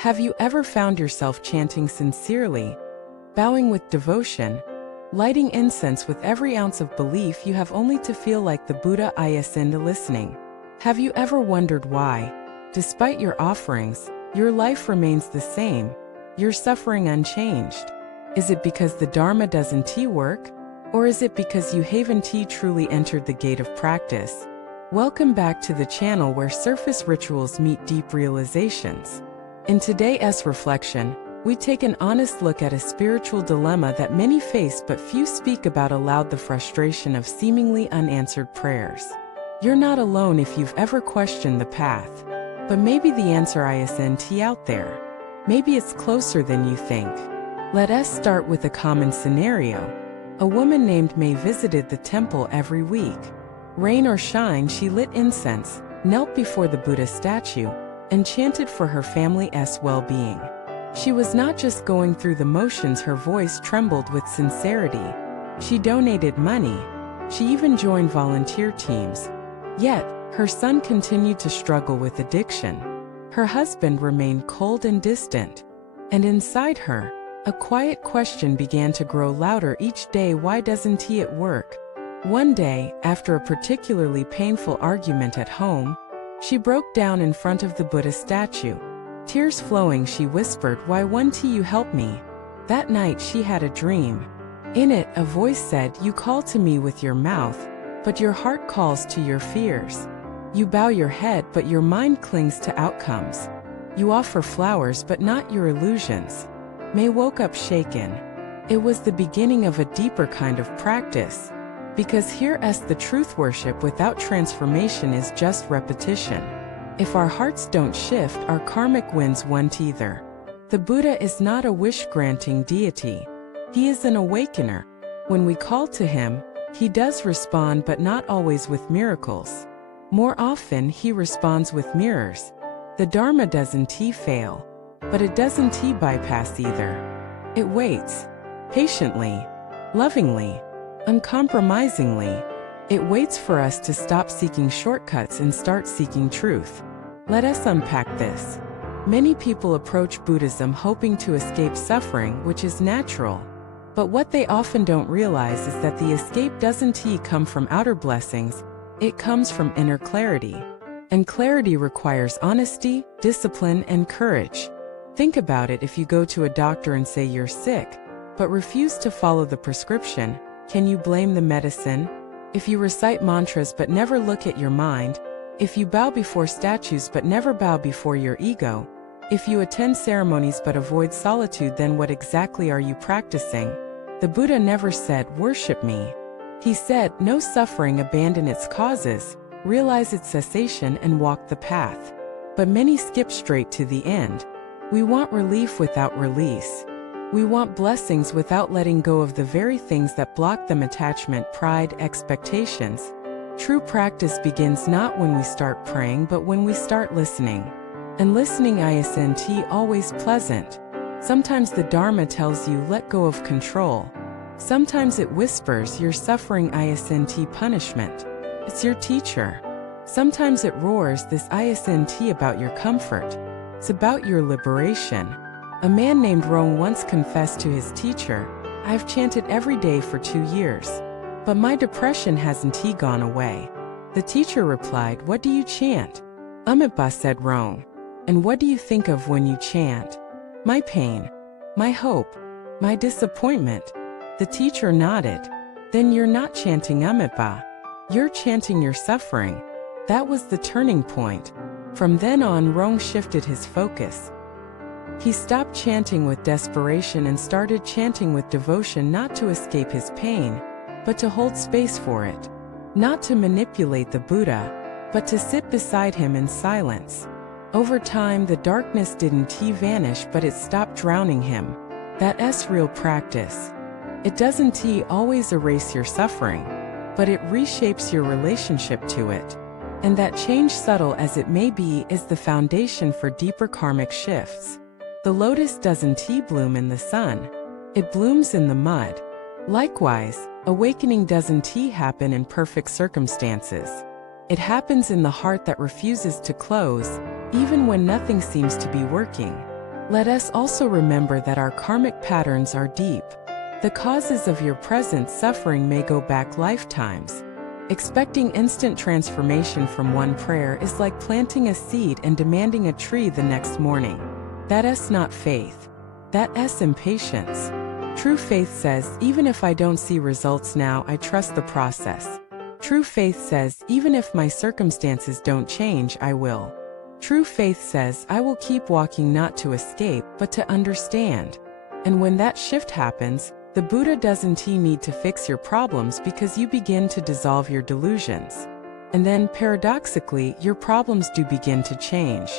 Have you ever found yourself chanting sincerely, bowing with devotion, lighting incense with every ounce of belief you have only to feel like the Buddha is listening? Have you ever wondered why, despite your offerings, your life remains the same, your suffering unchanged? Is it because the Dharma doesn't work? Or is it because you haven't truly entered the gate of practice? Welcome back to the channel where surface rituals meet deep realizations. In today's reflection, we take an honest look at a spiritual dilemma that many face but few speak about aloud: the frustration of seemingly unanswered prayers. You're not alone if you've ever questioned the path. But maybe the answer isn't out there. Maybe it's closer than you think. Let us start with a common scenario. A woman named May visited the temple every week. Rain or shine, she lit incense, knelt before the Buddha statue, and chanted for her family's well-being. She was not just going through the motions, her voice trembled with sincerity. She donated money. She even joined volunteer teams. Yet, her son continued to struggle with addiction. Her husband remained cold and distant. And inside her, a quiet question began to grow louder each day: why doesn't it work? One day, after a particularly painful argument at home, she broke down in front of the Buddha statue. Tears flowing, she whispered, "Why won't you help me?" That night she had a dream. In it, a voice said, "You call to me with your mouth, but your heart calls to your fears. You bow your head, but your mind clings to outcomes. You offer flowers, but not your illusions." May woke up shaken. It was the beginning of a deeper kind of practice. Because here's the truth: worship without transformation is just repetition. If our hearts don't shift, our karmic winds won't either. The Buddha is not a wish-granting deity. He is an awakener. When we call to him, he does respond, but not always with miracles. More often, he responds with mirrors. The Dharma doesn't fail. But it doesn't bypass either. It waits. Patiently. Lovingly. Uncompromisingly. It waits for us to stop seeking shortcuts and start seeking truth. Let us unpack this. Many people approach Buddhism hoping to escape suffering, which is natural. But what they often don't realize is that the escape doesn't come from outer blessings, it comes from inner clarity. And clarity requires honesty, discipline, and courage. Think about it: if you go to a doctor and say you're sick, but refuse to follow the prescription, can you blame the medicine? If you recite mantras but never look at your mind, if you bow before statues but never bow before your ego, if you attend ceremonies but avoid solitude, then what exactly are you practicing? The Buddha never said, "Worship me." He said, "Know suffering, abandon its causes, realize its cessation, and walk the path." But many skip straight to the end. We want relief without release. We want blessings without letting go of the very things that block them: attachment, pride, expectations. True practice begins not when we start praying, but when we start listening. And listening isn't always pleasant. Sometimes the Dharma tells you, "Let go of control." Sometimes it whispers, "Your suffering isn't punishment. It's your teacher." Sometimes it roars, "This isn't about your comfort. It's about your liberation." A man named Rong once confessed to his teacher, "I've chanted every day for 2 years. But my depression hasn't gone away." The teacher replied, "What do you chant?" "Amitabha," said Rong. "And what do you think of when you chant?" "My pain. My hope. My disappointment." The teacher nodded. "Then you're not chanting Amitabha. You're chanting your suffering." That was the turning point. From then on, Rong shifted his focus. He stopped chanting with desperation and started chanting with devotion, not to escape his pain, but to hold space for it. Not to manipulate the Buddha, but to sit beside him in silence. Over time, the darkness didn't vanish, but it stopped drowning him. That's real practice. It doesn't always erase your suffering, but it reshapes your relationship to it. And that change, subtle as it may be, is the foundation for deeper karmic shifts. The lotus doesn't bloom in the sun. It blooms in the mud. Likewise, awakening doesn't happen in perfect circumstances. It happens in the heart that refuses to close, even when nothing seems to be working. Let us also remember that our karmic patterns are deep. The causes of your present suffering may go back lifetimes. Expecting instant transformation from one prayer is like planting a seed and demanding a tree the next morning. That's not faith. That's impatience. True faith says, even if I don't see results now, I trust the process. True faith says, even if my circumstances don't change, I will. True faith says, I will keep walking not to escape, but to understand. And when that shift happens, the Buddha doesn't need to fix your problems because you begin to dissolve your delusions. And then, paradoxically, your problems do begin to change.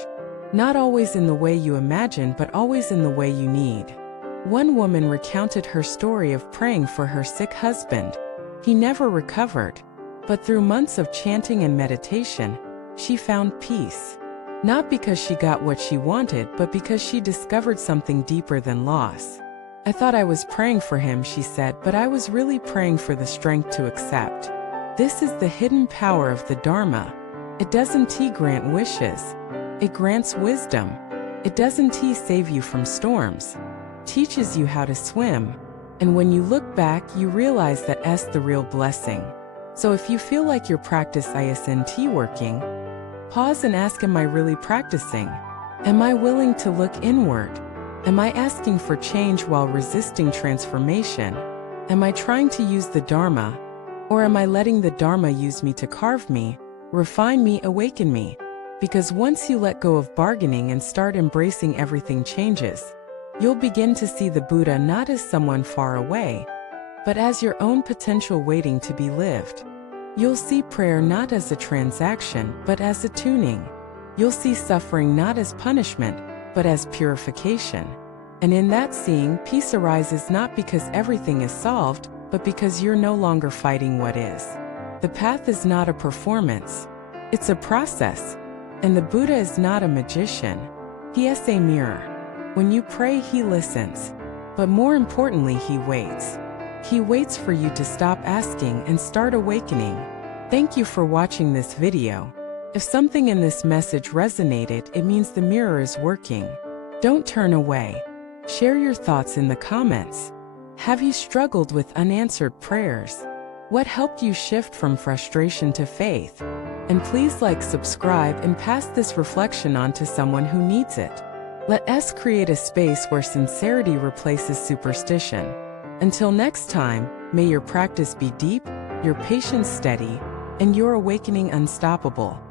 Not always in the way you imagine, but always in the way you need. One woman recounted her story of praying for her sick husband. He never recovered. But through months of chanting and meditation, she found peace. Not because she got what she wanted, but because she discovered something deeper than loss. I thought I was praying for him, she said, but I was really praying for the strength to accept. This is the hidden power of the Dharma. It doesn't grant wishes. It grants wisdom. It doesn't save you from storms. Teaches you how to swim. And when you look back, you realize that that's the real blessing. So if you feel like your practice isn't working, pause and ask, am I really practicing? Am I willing to look inward? Am I asking for change while resisting transformation? Am I trying to use the Dharma? Or am I letting the Dharma use me to carve me, refine me, awaken me? Because once you let go of bargaining and start embracing, everything changes. You'll begin to see the Buddha not as someone far away, but as your own potential waiting to be lived. You'll see prayer not as a transaction, but as a tuning. You'll see suffering not as punishment, but as purification. And in that seeing, peace arises not because everything is solved, but because you're no longer fighting what is. The path is not a performance. It's a process. And the Buddha is not a magician. He is a mirror. When you pray, he listens. But more importantly, he waits. He waits for you to stop asking and start awakening. Thank you for watching this video. If something in this message resonated, it means the mirror is working. Don't turn away. Share your thoughts in the comments. Have you struggled with unanswered prayers? What helped you shift from frustration to faith? And please like, subscribe, and pass this reflection on to someone who needs it. Let us create a space where sincerity replaces superstition. Until next time, may your practice be deep, your patience steady, and your awakening unstoppable.